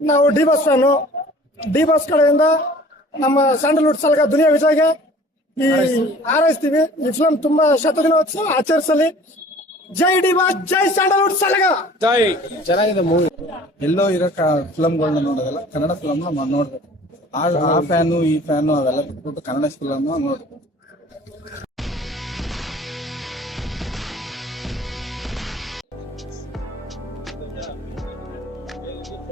ನಾವು D boss fan D boss ಕಡೆಯಿಂದ ನಮ್ಮ ಸ್ಯಾಂಡಲ್ವುಡ್ ಸಲಗ ದುನಿಯಾ ವಿಜಯ್ಗೆ ಈ ಹಾರೈಸ್ತೀವಿ. ಈ ಫಿಲಂ ತುಂಬಾ ಶತದಿನೋತ್ಸವ ಆಚರಿಸಲಿ. ಜೈ ಡಿ ಬಾಸ್ ಜೈ ಸ್ಯಾಂಡಲ್ವುಡ್ ಸಲಗ ಜೈ! ಚೆನ್ನಾಗಿದೆ ಮೂವಿ ಎಲ್ಲೋ ಇರೋ ಫಿಲಮ್ಗಳನ್ನ ನೋಡೋದಲ್ಲ ಕನ್ನಡ ಫಿಲಮ್ ನೋಡ್ಬೇಕು. ಆ ಆ ಫ್ಯಾನು ಈ ಫ್ಯಾನು ಅವೆಲ್ಲ ಬಿಟ್ಬಿಟ್ಟು ಕನ್ನಡ ಫಿಲಮ್ ನೋಡ್ಬೇಕು.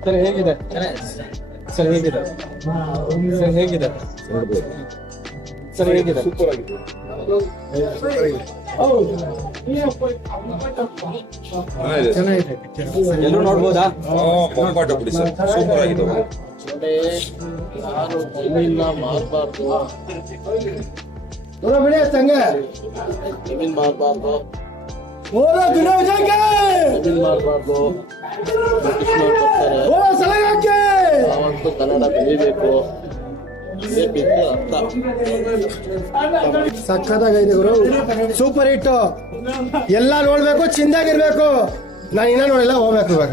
ಇದು ಹೇಗಿದೆ ಸರಿ ಹೇಗಿದೆ? ಸರ್ ಹೇಗಿದೆ? ಸರ್ ಹೇಗಿದೆ? ಸರ್ ಹೇಗಿದೆ? ಎಲ್ಲರೂ ನೋಡ್ಬೋದಾ? ಬಿಡಿ ಸರ್ ಸೂಪರ್ ಆಗಿದೆ ಯಾರು ಜಮೀನ ಮಾರಬಾರ್ದು ಜಮೀನ್ ಮಾರಬಾರ್ದು. ಓಲೋ ದುನಿಯಾ ವಿಜಯಕ್ಕೆ ಬ್ರಿಟಿಷ್ನವ್ರು ಬರ್ತಾರೆ ಓ ನಾವಂತೂ ಕನ್ನಡ ಕಲಿಬೇಕು. ಗುರು. ಸೂಪರ್ ಹಿಟ್ಟು. ಎಲ್ಲ ನೋಡ್ಬೇಕು ಚಿಂದಾಗಿರ್ಬೇಕು ನಾನು ಇನ್ನ ನೋಡಿಲ್ಲ ಹೋಗ್ಬೇಕು ಇವಾಗ.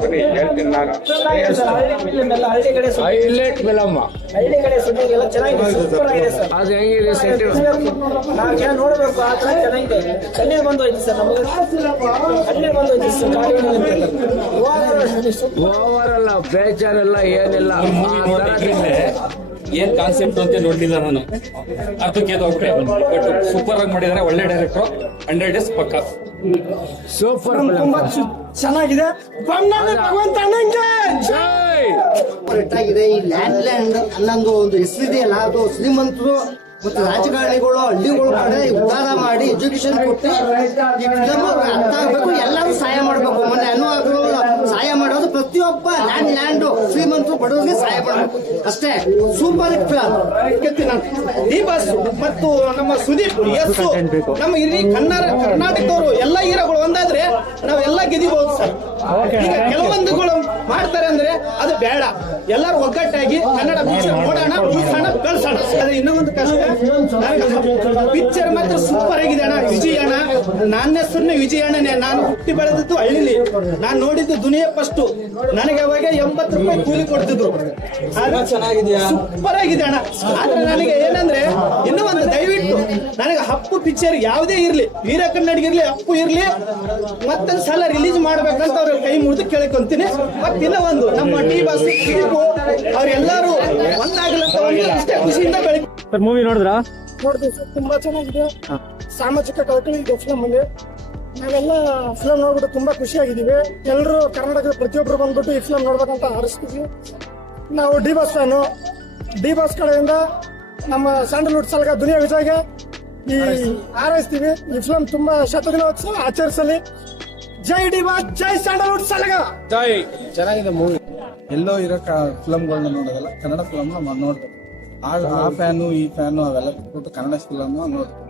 ಬನ್ನಿ ಹೇಳ್ತೀನಿ ನಾನು. ಹೈಲೈಟ್ ಫಿಲಮ್ ಅದು ಹೆಂಗಿದೆ ಸೆಂಟಿಮೆಂಟ್ ನೋಡಬೇಕು ಆ ಚೆನ್ನಾಗಿದೆ ಬಂದು ಹೋಯ್ತು ಸರ್ ನಮಗೆ ಬಂದು ಹೋಯ್ತು ಸರ್ ಗಾಡಿ ಓವರ್ ಅಲ್ಲ ಬೇಜಾರೆಲ್ಲ ಏನಿಲ್ಲ. ಆ ಥರ ಇದೆ. ಏನ್ ಕಾನ್ಸೆಪ್ಟ್ ಅಂತ ನೋಡ್ಲಿಲ್ಲ ನಾನು. ಅರ್ಥಕ್ಕೆ ಹೋಗ್ಬಿಟ್ಟೆ ಬಟ್ ಸೂಪರ್ ಆಗಿ ಮಾಡಿದಾರೆ ಒಳ್ಳೆ ಡೈರೆಕ್ಟರ್ ಹಂಡ್ರೆಡ್ ಡೇಸ್ ಪಕ್ಕ. ಸೂಪರ್ ತುಂಬಾ ಚೆನ್ನಾಗಿದೆ. ಈ ಲ್ಯಾಂಡ್ ಲ್ಯಾಂಡ್ ಅನ್ನೊಂದು ಒಂದು ಹೆಸರಿದೆಯಲ್ಲ ಅದು ಶ್ರೀಮಂತರು ಮತ್ತು ರಾಜಕಾರಣಿಗಳು ಹಳ್ಳಿಗಳ ಕಡೆ ಉದ್ಧಾರ ಮಾಡಿ ಎಜುಕೇಶನ್ ಕೊಟ್ಟು ಅರ್ಥ ಆಗ್ಬೇಕು ಎಲ್ಲರೂ ಸಹಾಯ ಮಾಡಬೇಕು. ಮೊನ್ನೆ ಸಹಾಯ ಮಾಡೋದು ಪ್ರತಿಯೊಬ್ಬ ಲ್ಯಾಂಡ್ ಶ್ರೀಮಂತರು ಬಡವರಿಗೆ ಸಹಾಯ ಮಾಡಬೇಕು. ಅಷ್ಟೇ ಸೂಪರ್ ಪ್ಲಾನ್ ಬಾಸ್ ಮತ್ತು ನಮ್ಮ ಸುದೀಪ್ ಎಸ್ ನಮ್ಮ ಇಲ್ಲಿ ಕನ್ನಡ ಕರ್ನಾಟಕದವರು ಎಲ್ಲ ಹೀರೋಗಳು ಒಂದಾದ್ರೆ ನಾವೆಲ್ಲ ಗೆದಿಬಹುದು ಸರ್. ಈಗ ಕೆಲವೊಂದುಗಳು ಮಾಡ್ತಾರೆ ಅಂದ್ರೆ ಅದು ಬೇಡ. ಎಲ್ಲರೂ ಒಗ್ಗಟ್ಟಾಗಿ ಕನ್ನಡ ಪಿಕ್ಚರ್ ನೋಡೋಣ ಉಳಿಸೋಣ ಬೆಳೆಸೋಣ. ಅದ್ರ ಇನ್ನೊಂದು ಕಷ್ಟ. ಪಿಕ್ಚರ್ ಮಾತ್ರ ಸೂಪರ್ ಆಗಿದೆ ಅಣ್ಣ. ವಿಜಯ ಅಣ್ಣ ನನ್ನ ಹೆಸರು ವಿಜಯ ಅಣ್ಣನೇ ನಾನು ಹುಟ್ಟಿ ಬೆಳೆದಿದ್ದು ಹಳ್ಳಿಲಿ. ನಾನು ನೋಡಿದ್ದು ದುನಿಯಾ ಫಸ್ಟ್ ನನಗೆ ಅವಾಗ ಎಂಬತ್ತು ರೂಪಾಯಿ ಕೂಲಿ ಕೊಡ್ತಿದ್ರು. ಸೂಪರ್ ಆಗಿದೆ ಅಣ್ಣ. ಆದ್ರೆ ನನಗೆ ಏನಂದ್ರೆ ಇನ್ನೂ ಒಂದು ದಯವಿಟ್ಟು ನನಗೆ ಹಪ್ಪು ಪಿಕ್ಚರ್ ಯಾವುದೇ ಇರ್ಲಿ. ವೀರ ಕನ್ನಡಿಗಿರ್ಲಿ ಹಪ್ಪು ಅಪ್ಪು ಇರ್ಲಿ. ಮತ್ತೊಂದು ಸಲ ರಿಲೀಸ್ ಮಾಡ್ಬೇಕಂತ ಅವ್ರ ಕೈ ಮುಗಿದು ಕೇಳ್ಕೊಂತೀನಿ. ಇನ್ನೂ ಒಂದು ನಮ್ಮ ಟಿ ಬಸ್ ಅವರೆಲ್ಲರೂ ಒಂದಾಗಲಂತ ಒಂದು ಖುಷಿಯಿಂದ ಬೆಳಗ್ಗೆ ಮೂವಿ ನೋಡಿದ್ರಾ? ನೋಡಿದ್ವಿ ಸರ್ ತುಂಬಾ ಚೆನ್ನಾಗಿದೆ. ಸಾಮಾಜಿಕ ಕಳಕಳಿ ಇದೆ ಫಿಲಮ್ ಅಲ್ಲಿ. ನಾವೆಲ್ಲ ಫಿಲಮ್ ನೋಡ್ಬಿಟ್ಟು ತುಂಬಾ ಖುಷಿಯಾಗಿದ್ದೀವಿ. ಎಲ್ಲರೂ ಕರ್ನಾಟಕದ ಪ್ರತಿಯೊಬ್ಬರು ಬಂದ್ಬಿಟ್ಟು ಈ ಫಿಲಮ್ ನೋಡ್ಬೇಕಂತ ಹಾರಿಸ್ತೀವಿ ನಾವು D boss fan D boss ಕಡೆಯಿಂದ ನಮ್ಮ ಸ್ಯಾಂಡಲ್ವುಡ್ ಸಲಗ ದುನಿಯಾ ವಿಜಯ್ಗೆ ಈ ಹಾರೈಸ್ತೀವಿ ಈ ಫಿಲಮ್ ತುಂಬಾ ಶತದಿನೋತ್ಸವ ಆಚರಿಸಲಿ. ಜೈ ಡಿ ಬಾಸ್ ಜೈ ಸ್ಯಾಂಡಲ್ವುಡ್ ಜೈ ಚೆನ್ನಾಗಿದೆ ಮೂವಿ ಎಲ್ಲೋ ಇರೋ ಫಿಲಮ್ಗಳನ್ನ ನೋಡೋದಲ್ಲ, ಕನ್ನಡ ಫಿಲಮ್ ನೋಡ್ಬೇಕು. ಆ ಫ್ಯಾನು ಈ ಫ್ಯಾನು ಅವೆಲ್ಲ ಬಿಟ್ಬಿಟ್ಟು ಕನ್ನಡ ಫಿಲಮ್ ನೋಡ್ಬೇಕು.